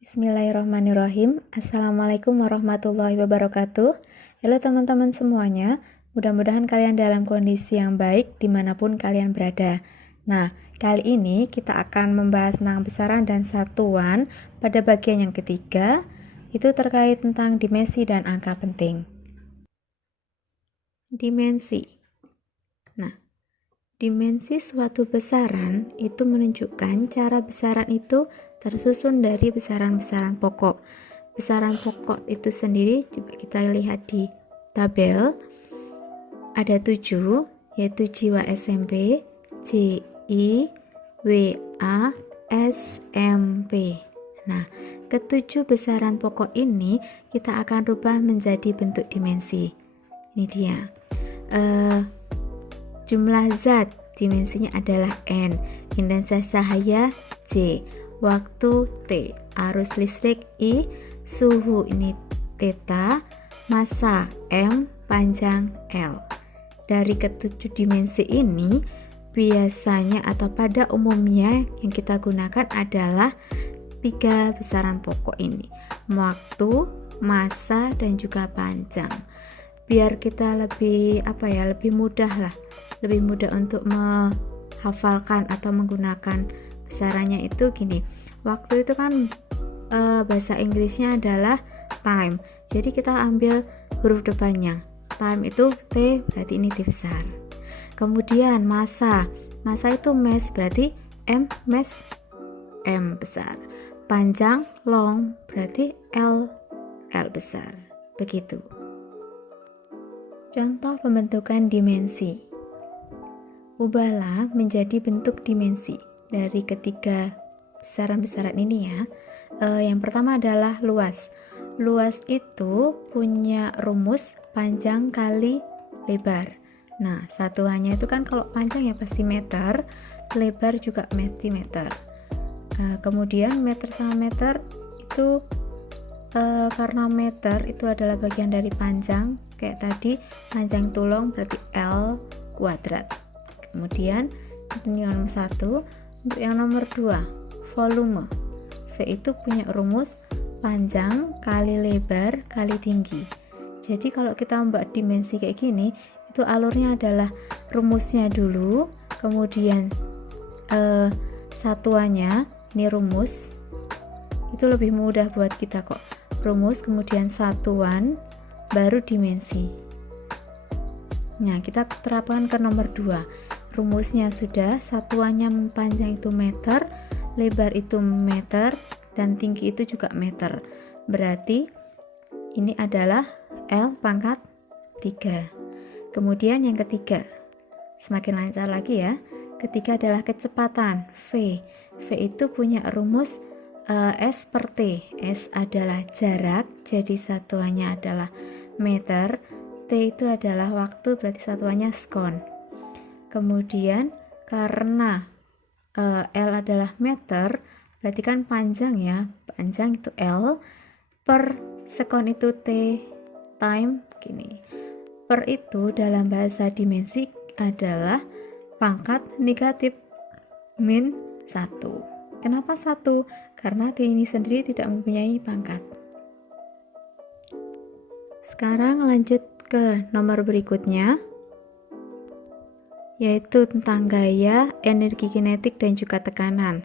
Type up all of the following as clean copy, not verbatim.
Bismillahirrahmanirrahim. Assalamualaikum warahmatullahi wabarakatuh. Halo teman-teman semuanya, mudah-mudahan kalian dalam kondisi yang baik dimanapun kalian berada. Nah, kali ini kita akan membahas tentang besaran dan satuan pada bagian yang ketiga, itu terkait tentang dimensi dan angka penting. Dimensi. Nah, dimensi suatu besaran itu menunjukkan cara besaran itu tersusun dari besaran-besaran pokok. Besaran pokok itu sendiri coba kita lihat di tabel. Ada 7, yaitu jiwa SMP, JI, WA, SMP. Nah, ketujuh besaran pokok ini kita akan rubah menjadi bentuk dimensi. Ini dia. Jumlah zat dimensinya adalah N, intensitas cahaya J, waktu T, arus listrik I, suhu ini theta, massa M, panjang L. Dari ketujuh dimensi ini biasanya atau pada umumnya yang kita gunakan adalah tiga besaran pokok ini, waktu, massa, dan juga panjang. Biar kita lebih mudah untuk menghafalkan atau menggunakan besarannya itu gini. Waktu itu kan bahasa Inggrisnya adalah time, jadi kita ambil huruf depannya. Time itu T, berarti ini T besar. Kemudian massa itu mass, berarti M, mass M besar. Panjang long, berarti L besar. Begitu. Contoh pembentukan dimensi. Ubahlah menjadi bentuk dimensi dari ketiga besaran-besaran ini ya. Yang pertama adalah luas. Luas itu punya rumus panjang kali lebar. Nah, satuannya itu kan kalau panjang ya pasti meter, lebar juga meter. Kemudian meter sama meter itu karena meter itu adalah bagian dari panjang, kayak tadi panjang tulung berarti L kuadrat. Kemudian ini yang nomor 1. Untuk yang nomor 2, volume. V itu punya rumus panjang kali lebar kali tinggi. Jadi kalau kita membuat dimensi kayak gini, itu alurnya adalah rumusnya dulu, kemudian satuannya, ini rumus, itu lebih mudah buat kita kok. Rumus, kemudian satuan, baru dimensi. Nah, kita terapkan ke nomor 2. Rumusnya sudah, satuannya panjang itu meter, lebar itu meter, dan tinggi itu juga meter. Berarti ini adalah L pangkat 3. Kemudian yang ketiga, semakin lancar lagi ya. Ketiga adalah kecepatan, V. V itu punya rumus S per T. S adalah jarak, jadi satuannya adalah meter. T itu adalah waktu, berarti satuannya sekon. Kemudian karena L adalah meter, berarti kan panjang ya. Panjang itu L, per sekon itu T, time gini. Per itu dalam bahasa dimensi adalah pangkat negatif min 1. Kenapa 1? Karena T ini sendiri tidak mempunyai pangkat. Sekarang lanjut ke nomor berikutnya, yaitu tentang gaya, energi kinetik, dan juga tekanan.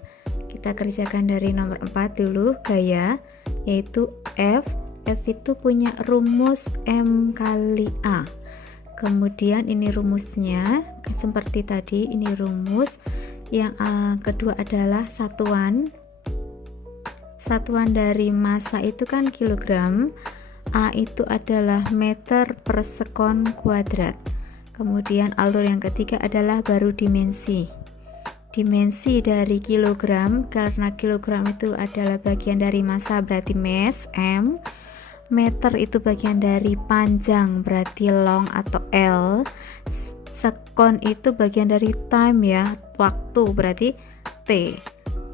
Kita kerjakan dari nomor 4 dulu, gaya, yaitu F. F itu punya rumus M kali A. Kemudian ini rumusnya, seperti tadi, ini rumus. Yang kedua adalah satuan. Satuan dari massa itu kan kilogram. A itu adalah meter per sekon kuadrat. Kemudian alur yang ketiga adalah baru dimensi. Dimensi dari kilogram, karena kilogram itu adalah bagian dari massa, berarti mass M. Meter itu bagian dari panjang, berarti long atau L. Sekon itu bagian dari time ya, waktu, berarti T.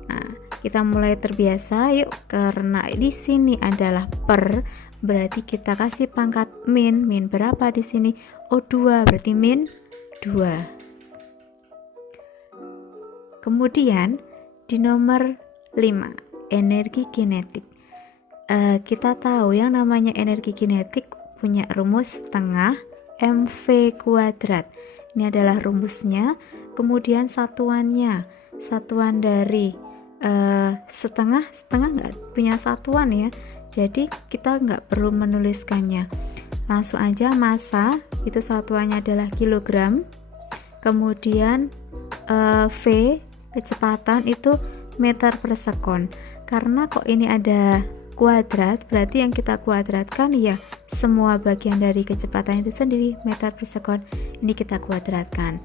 Nah, kita mulai terbiasa yuk, karena di sini adalah per, berarti kita kasih pangkat min. Min berapa di sini? Oh, 2, berarti min 2. Kemudian di nomor 5, energi kinetik. kita tahu yang namanya energi kinetik punya rumus setengah mv kuadrat. Ini adalah rumusnya. Kemudian satuannya, satuan dari setengah nggak punya satuan ya, jadi kita nggak perlu menuliskannya, langsung aja. Massa itu satuannya adalah kilogram. Kemudian V kecepatan itu meter per sekon. Karena kok ini ada kuadrat, berarti yang kita kuadratkan ya semua bagian dari kecepatan itu sendiri, meter per sekon. Ini kita kuadratkan.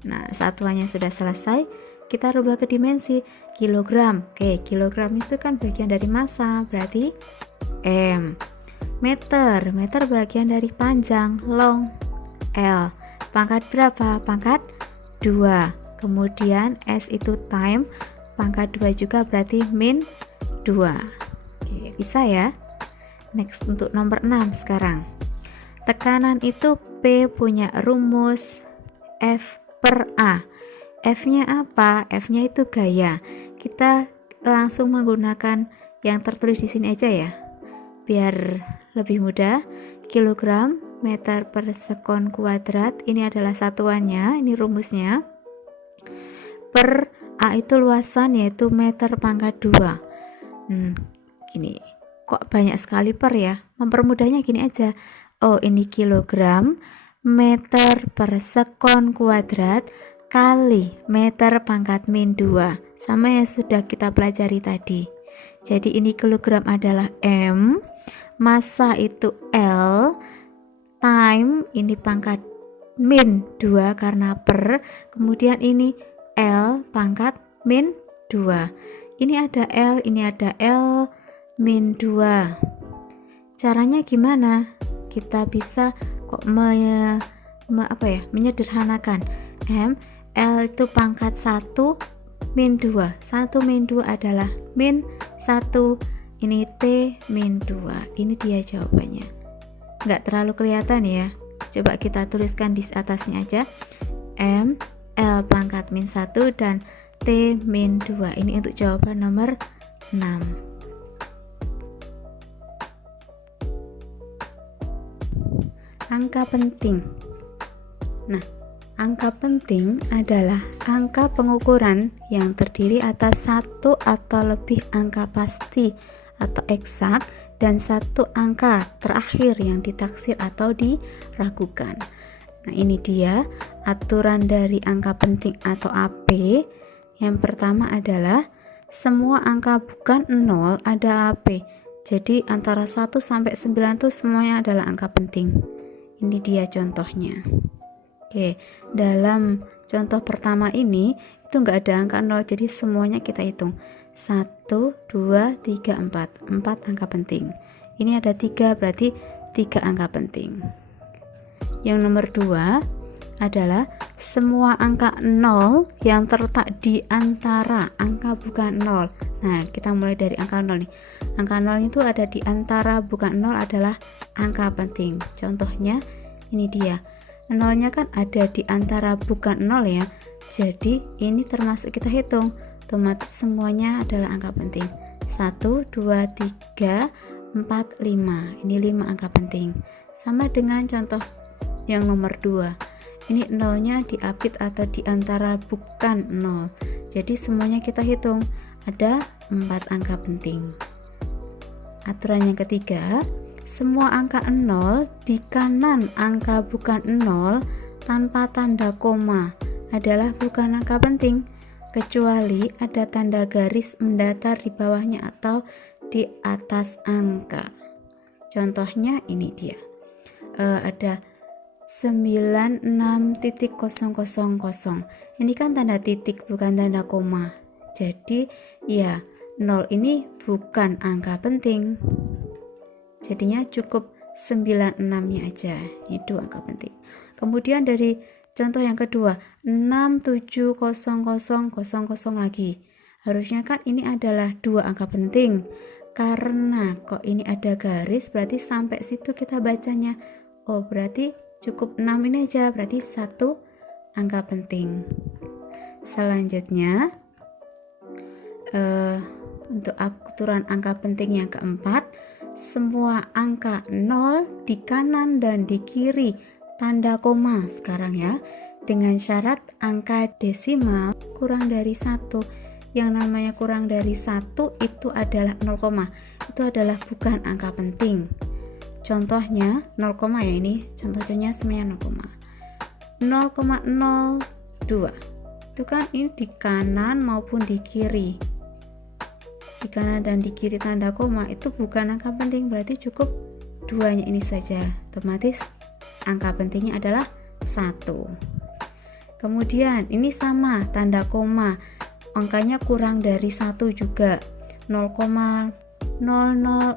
Nah, satuannya sudah selesai, kita rubah ke dimensi kilogram. Oke, kilogram itu kan bagian dari massa, berarti M. Meter bagian dari panjang, long, L. Pangkat berapa? Pangkat 2. Kemudian S itu time, pangkat 2 juga berarti min 2. Oke, bisa ya. Next, untuk nomor 6 sekarang. Tekanan itu P punya rumus F per A. F-nya apa? F-nya itu gaya. Kita langsung menggunakan yang tertulis di sini aja ya, biar lebih mudah. Kilogram meter per sekon kuadrat, ini adalah satuannya, ini rumusnya. Per A itu luasan, yaitu meter pangkat 2. Gini, kok banyak sekali per ya? Mempermudahnya gini aja. Oh, ini kilogram meter per sekon kuadrat kali meter pangkat min 2, sama yang sudah kita pelajari tadi. Jadi ini kilogram adalah M, massa itu L, time ini pangkat min 2 karena per, kemudian ini L pangkat min 2. Ini ada L, ini ada L min 2. Caranya gimana? Kita bisa kok menyederhanakan. L itu pangkat 1 min 2. 1 min 2 adalah min 1. Ini T min 2. Ini dia jawabannya. Nggak terlalu kelihatan ya. Coba kita tuliskan di atasnya aja. M, L pangkat min 1 dan T min 2. Ini untuk jawaban nomor 6. Angka penting. Nah, angka penting adalah angka pengukuran yang terdiri atas satu atau lebih angka pasti atau eksak dan satu angka terakhir yang ditaksir atau diragukan. Nah, ini dia aturan dari angka penting atau AP. Yang pertama adalah semua angka bukan 0 adalah AP. Jadi antara 1 sampai 9 itu semuanya adalah angka penting. Ini dia contohnya. Oke, dalam contoh pertama ini itu enggak ada angka 0, jadi semuanya kita hitung. 1, 2, 3, 4. 4 angka penting. Ini ada 3, berarti 3 angka penting. Yang nomor 2 adalah semua angka 0 yang terletak di antara angka bukan 0. Nah, kita mulai dari angka 0 nih. Angka 0 itu ada di antara bukan 0 adalah angka penting. Contohnya ini dia. 0-nya kan ada di antara bukan 0 ya. Jadi ini termasuk kita hitung. Otomatis semuanya adalah angka penting. 1, 2, 3, 4, 5. Ini 5 angka penting. Sama dengan contoh yang nomor 2. Ini 0-nya diapit atau di antara bukan 0. Jadi semuanya kita hitung. Ada 4 angka penting. Aturan yang ketiga, semua angka 0 di kanan angka bukan 0 tanpa tanda koma adalah bukan angka penting, kecuali ada tanda garis mendatar di bawahnya atau di atas angka. Contohnya ini dia. Ada 96.000. Ini kan tanda titik bukan tanda koma. Jadi ya 0 ini bukan angka penting. Jadinya cukup 96-nya aja. Itu angka penting. Kemudian dari contoh yang kedua, 670000 lagi. Harusnya kan ini adalah 2 angka penting. Karena kok ini ada garis, berarti sampai situ kita bacanya. Oh, berarti cukup 6 ini aja, berarti 1 angka penting. Selanjutnya untuk aturan angka penting yang keempat, semua angka 0 di kanan dan di kiri tanda koma sekarang ya, dengan syarat angka desimal kurang dari 1. Yang namanya kurang dari 1 itu adalah 0, itu adalah bukan angka penting. Contohnya 0, ya, ini contohnya semuanya 0,02. Itu kan ini di kanan maupun di kiri. Di kanan dan di kiri tanda koma itu bukan angka penting, berarti cukup duanya ini saja. Otomatis angka pentingnya adalah 1. Kemudian ini sama tanda koma, angkanya kurang dari 1 juga. 0,00,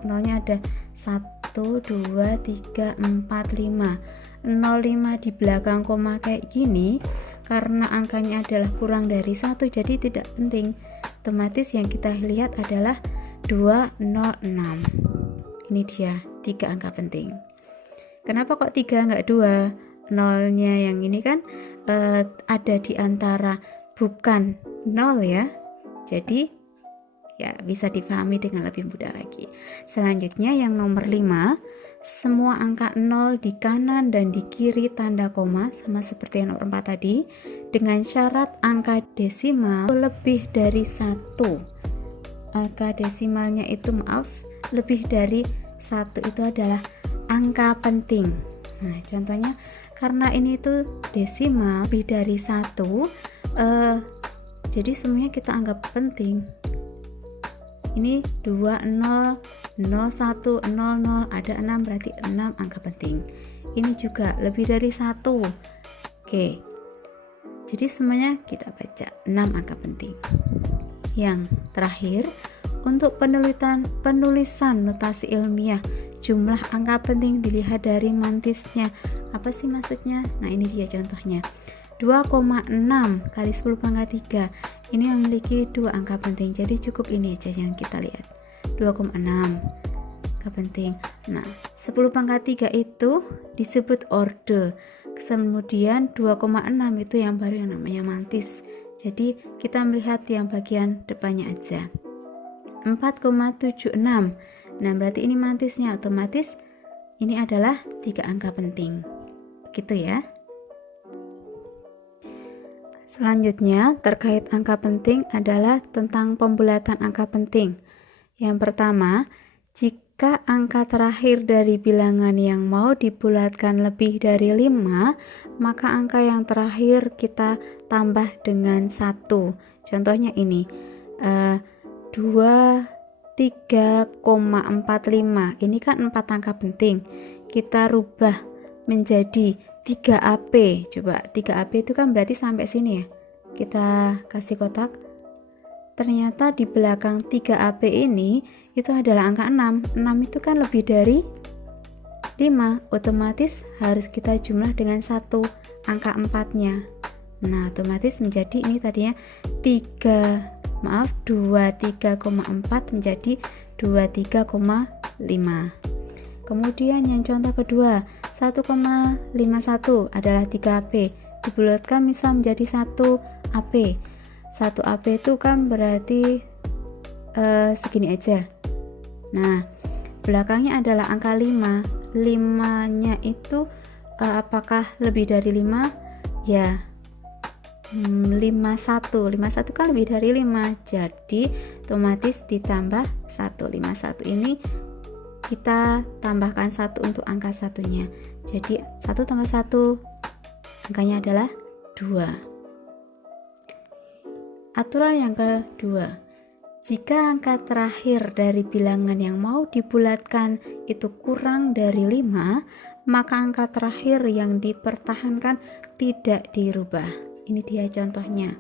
nolnya ada 1, 2, 3, 4, 5. 0,5 di belakang koma kayak gini karena angkanya adalah kurang dari 1, jadi tidak penting. Otomatis yang kita lihat adalah 206. Ini dia 3 angka penting. Kenapa kok 3 enggak 2? Nolnya yang ini kan ada di antara, bukan 0 ya. Jadi ya bisa difahami dengan lebih mudah lagi. Selanjutnya yang nomor 5, semua angka 0 di kanan dan di kiri tanda koma, sama seperti yang nomor 4 tadi, dengan syarat angka desimal lebih dari 1. Angka desimalnya itu lebih dari 1 itu adalah angka penting. Nah, contohnya karena ini itu desimal lebih dari 1, jadi semuanya kita anggap penting. Ini 20, 01, 00, ada 6, berarti 6 angka penting. Ini juga lebih dari 1. Oke. Jadi semuanya kita baca 6 angka penting. Yang terakhir, untuk penulisan notasi ilmiah, jumlah angka penting dilihat dari mantisnya. Apa sih maksudnya? Nah, ini dia contohnya. 2,6 kali 10 pangkat 3 ini memiliki 2 angka penting, jadi cukup ini aja yang kita lihat, 2,6 angka penting. Nah, 10 pangkat 3 itu disebut orde, kemudian 2,6 itu yang baru yang namanya mantis. Jadi kita melihat yang bagian depannya aja. 4,76. Nah, berarti ini mantisnya, otomatis ini adalah 3 angka penting. Begitu ya. Selanjutnya, terkait angka penting adalah tentang pembulatan angka penting. Yang pertama, jika angka terakhir dari bilangan yang mau dibulatkan lebih dari 5, maka angka yang terakhir kita tambah dengan 1. Contohnya ini, 23,45. Ini kan 4 angka penting. Kita rubah menjadi 3AP. Coba 3AP itu kan berarti sampai sini ya. Kita kasih kotak. Ternyata di belakang 3AP ini itu adalah angka 6. 6 itu kan lebih dari 5. Otomatis harus kita jumlah dengan 1 angka 4-nya. Nah, otomatis menjadi ini tadinya 23,4 menjadi 23,5. Kemudian yang contoh kedua, 1,51 adalah 3AP. Dibulatkan misal menjadi 1AP. 1AP itu kan berarti segini aja. Nah, belakangnya adalah angka 5. 5-nya itu apakah lebih dari 5? Ya, 51. 51 kan lebih dari 5. Jadi, otomatis ditambah 1. 51 ini kita tambahkan 1 untuk angka satunya. Jadi 1 tambah 1 angkanya adalah 2. Aturan yang kedua, jika angka terakhir dari bilangan yang mau dibulatkan itu kurang dari 5, maka angka terakhir yang dipertahankan tidak dirubah. Ini dia contohnya,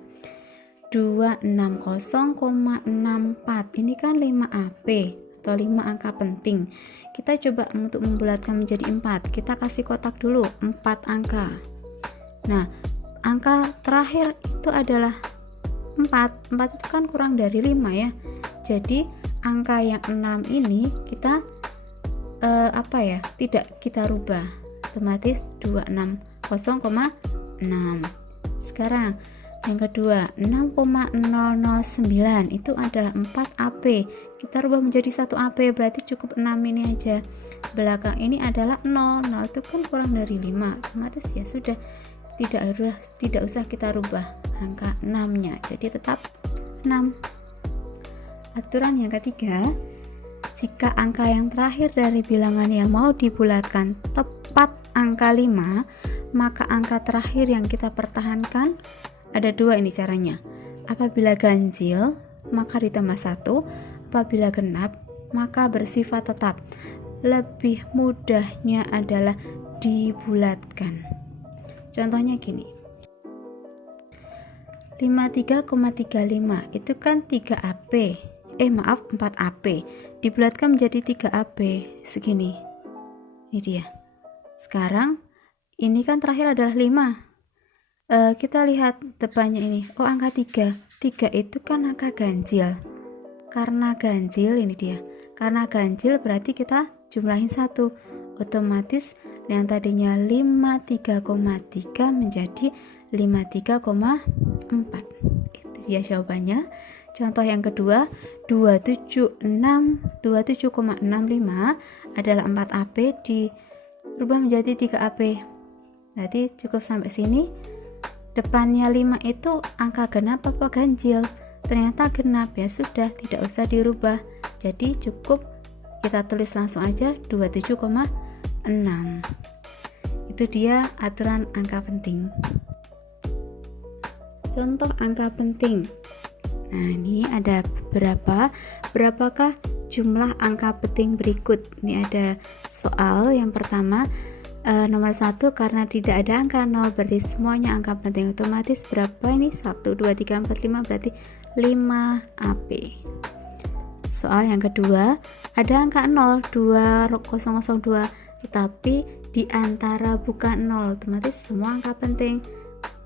260,64. Ini kan 5AP atau 5 angka penting. Kita coba untuk membulatkan menjadi 4. Kita kasih kotak dulu 4 angka. Nah, angka terakhir itu adalah 4. 4 itu kan kurang dari 5 ya. Jadi angka yang 6 ini kita tidak kita rubah. Otomatis 260,6. Sekarang Yang kedua 6,009 itu adalah 4 AP, kita rubah menjadi 1 AP, berarti cukup 6 ini aja. Belakang ini adalah 0 itu kan kurang dari 5, otomatis ya sudah, tidak usah kita rubah angka 6 nya, jadi tetap 6. Aturan yang ketiga, jika angka yang terakhir dari bilangan yang mau dibulatkan tepat angka 5, maka angka terakhir yang kita pertahankan ada 2 ini caranya. Apabila ganjil maka ditambah 1, apabila genap maka bersifat tetap. Lebih mudahnya adalah dibulatkan. Contohnya gini, 53,35 itu kan 3 AP, 4 AP, dibulatkan menjadi 3 AP segini. Ini dia. Sekarang ini kan terakhir adalah 5. Kita lihat depannya ini, angka 3 itu kan angka ganjil. Karena ganjil, ini dia, karena ganjil berarti kita jumlahin 1, otomatis yang tadinya 53,3 menjadi 53,4. Itu dia jawabannya. Contoh yang kedua, 27,65 adalah 4 AP dirubah menjadi 3 AP. Berarti cukup sampai sini. Depannya 5 itu angka genap apa ganjil? Ternyata genap, ya sudah, tidak usah dirubah. Jadi cukup kita tulis langsung aja 27,6. Itu dia aturan angka penting. Contoh angka penting. Nah, ini ada berapakah jumlah angka penting berikut? Ini ada soal yang pertama. Nomor 1, karena tidak ada angka 0 berarti semuanya angka penting, otomatis berapa ini? 1, 2, 3, 4, 5 berarti 5 AP. Soal yang kedua, ada angka 0 2002 tetapi di antara bukan 0, otomatis semua angka penting,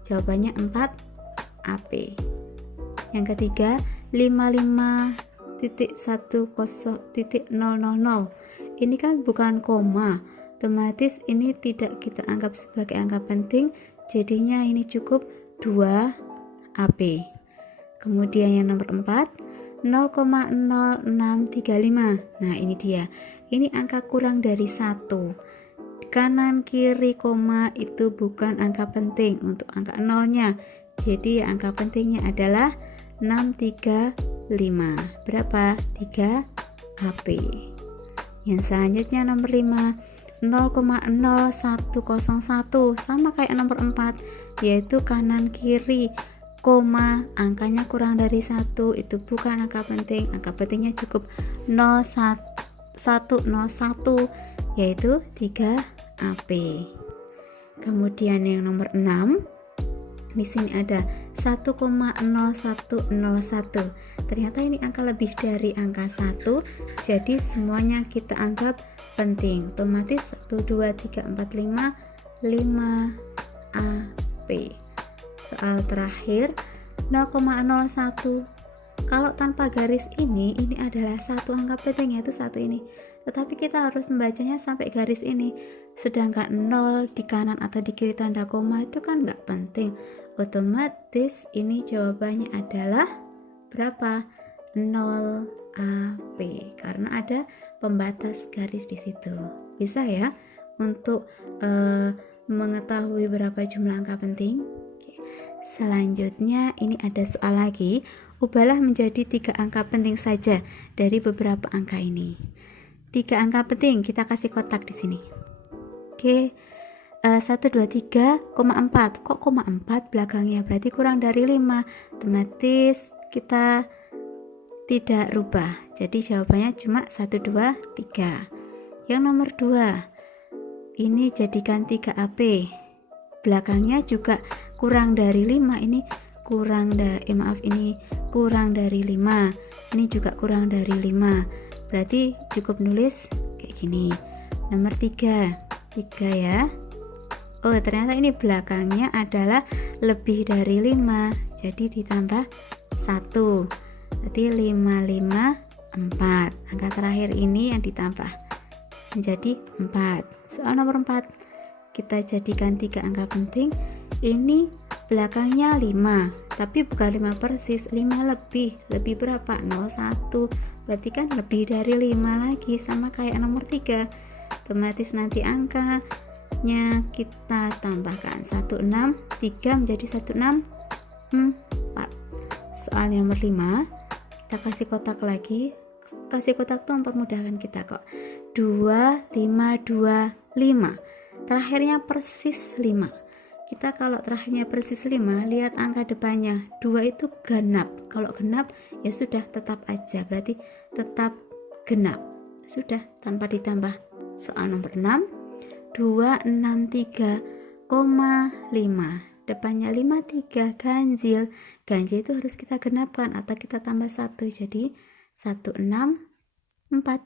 jawabannya 4 AP. Yang ketiga, 55.10.000 ini kan bukan koma, otomatis ini tidak kita anggap sebagai angka penting, jadinya ini cukup 2 AP. Kemudian yang nomor 4, 0,0635. Nah, ini dia. Ini angka kurang dari 1. Kanan kiri koma itu bukan angka penting untuk angka 0-nya. Jadi angka pentingnya adalah 635. Berapa? 3 AP. Yang selanjutnya nomor 5, 0,0101 sama kayak nomor 4, yaitu kanan kiri koma, angkanya kurang dari 1, itu bukan angka penting. Angka pentingnya cukup 0101, yaitu 3 AP. Kemudian yang nomor 6, di sini ada 1,0101. Ternyata ini angka lebih dari angka 1, jadi semuanya kita anggap penting. Otomatis 1, 2, 3, 4, 5 AP. Soal terakhir, 0,01. Kalau tanpa garis ini adalah satu angka penting, yaitu 1 ini. Tetapi kita harus membacanya sampai garis ini. Sedangkan 0 di kanan atau di kiri tanda koma itu kan nggak penting. Otomatis ini jawabannya adalah berapa? 0 AP, karena ada pembatas garis di situ. Bisa ya untuk mengetahui berapa jumlah angka penting. Selanjutnya ini ada soal lagi. Ubahlah menjadi 3 angka penting saja dari beberapa angka ini. 3 angka penting kita kasih kotak di sini. Oke. 1, 2, 3,4. Kok 4 belakangnya? Berarti kurang dari 5. Otomatis kita tidak rubah. Jadi jawabannya cuma 1, 2, 3. Yang nomor 2. Ini jadikan 3 AP. Belakangnya juga kurang dari 5. Ini kurang dari 5. Ini juga kurang dari 5. Berarti cukup nulis kayak gini. Nomor 3 ya. Oh, ternyata ini belakangnya adalah lebih dari 5, jadi ditambah 1. Berarti 5, 5, 4. Angka terakhir ini yang ditambah menjadi 4. Soal nomor 4, kita jadikan 3 angka penting. Ini belakangnya 5, tapi bukan 5 persis, 5 lebih berapa? 01, berarti kan lebih dari 5 lagi, sama kayak nomor 3. Otomatis nanti angkanya kita tambahkan 163 menjadi 164. Soal nomor 5 kita kasih kotak lagi. Kasih kotak tuh mempermudahkan kita kok. 2, 5, 2, 5. Terakhirnya persis 5. Kita kalau terakhirnya persis 5, lihat angka depannya. 2 itu genap. Kalau genap ya sudah, tetap aja. Berarti tetap genap. Sudah, tanpa ditambah. Soal nomor 6. 263,5. Depannya 53, ganjil. Ganjil itu harus kita genapkan atau kita tambah 1. Jadi 164.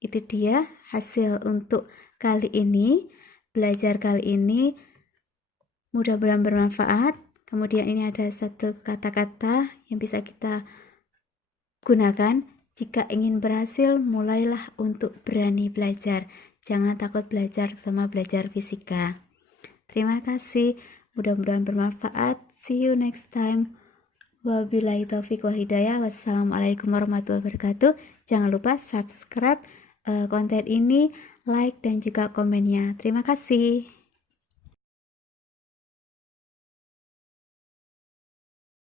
Itu dia hasil untuk kali ini. Belajar kali ini mudah-mudahan bermanfaat. Kemudian ini ada satu kata-kata yang bisa kita gunakan. Jika ingin berhasil, mulailah untuk berani belajar. Jangan takut belajar, sama belajar fisika. Terima kasih. Mudah-mudahan bermanfaat. See you next time. Wabillahi taufiq wal hidayah. Wassalamualaikum warahmatullahi wabarakatuh. Jangan lupa subscribe konten ini, like dan juga komennya. Terima kasih.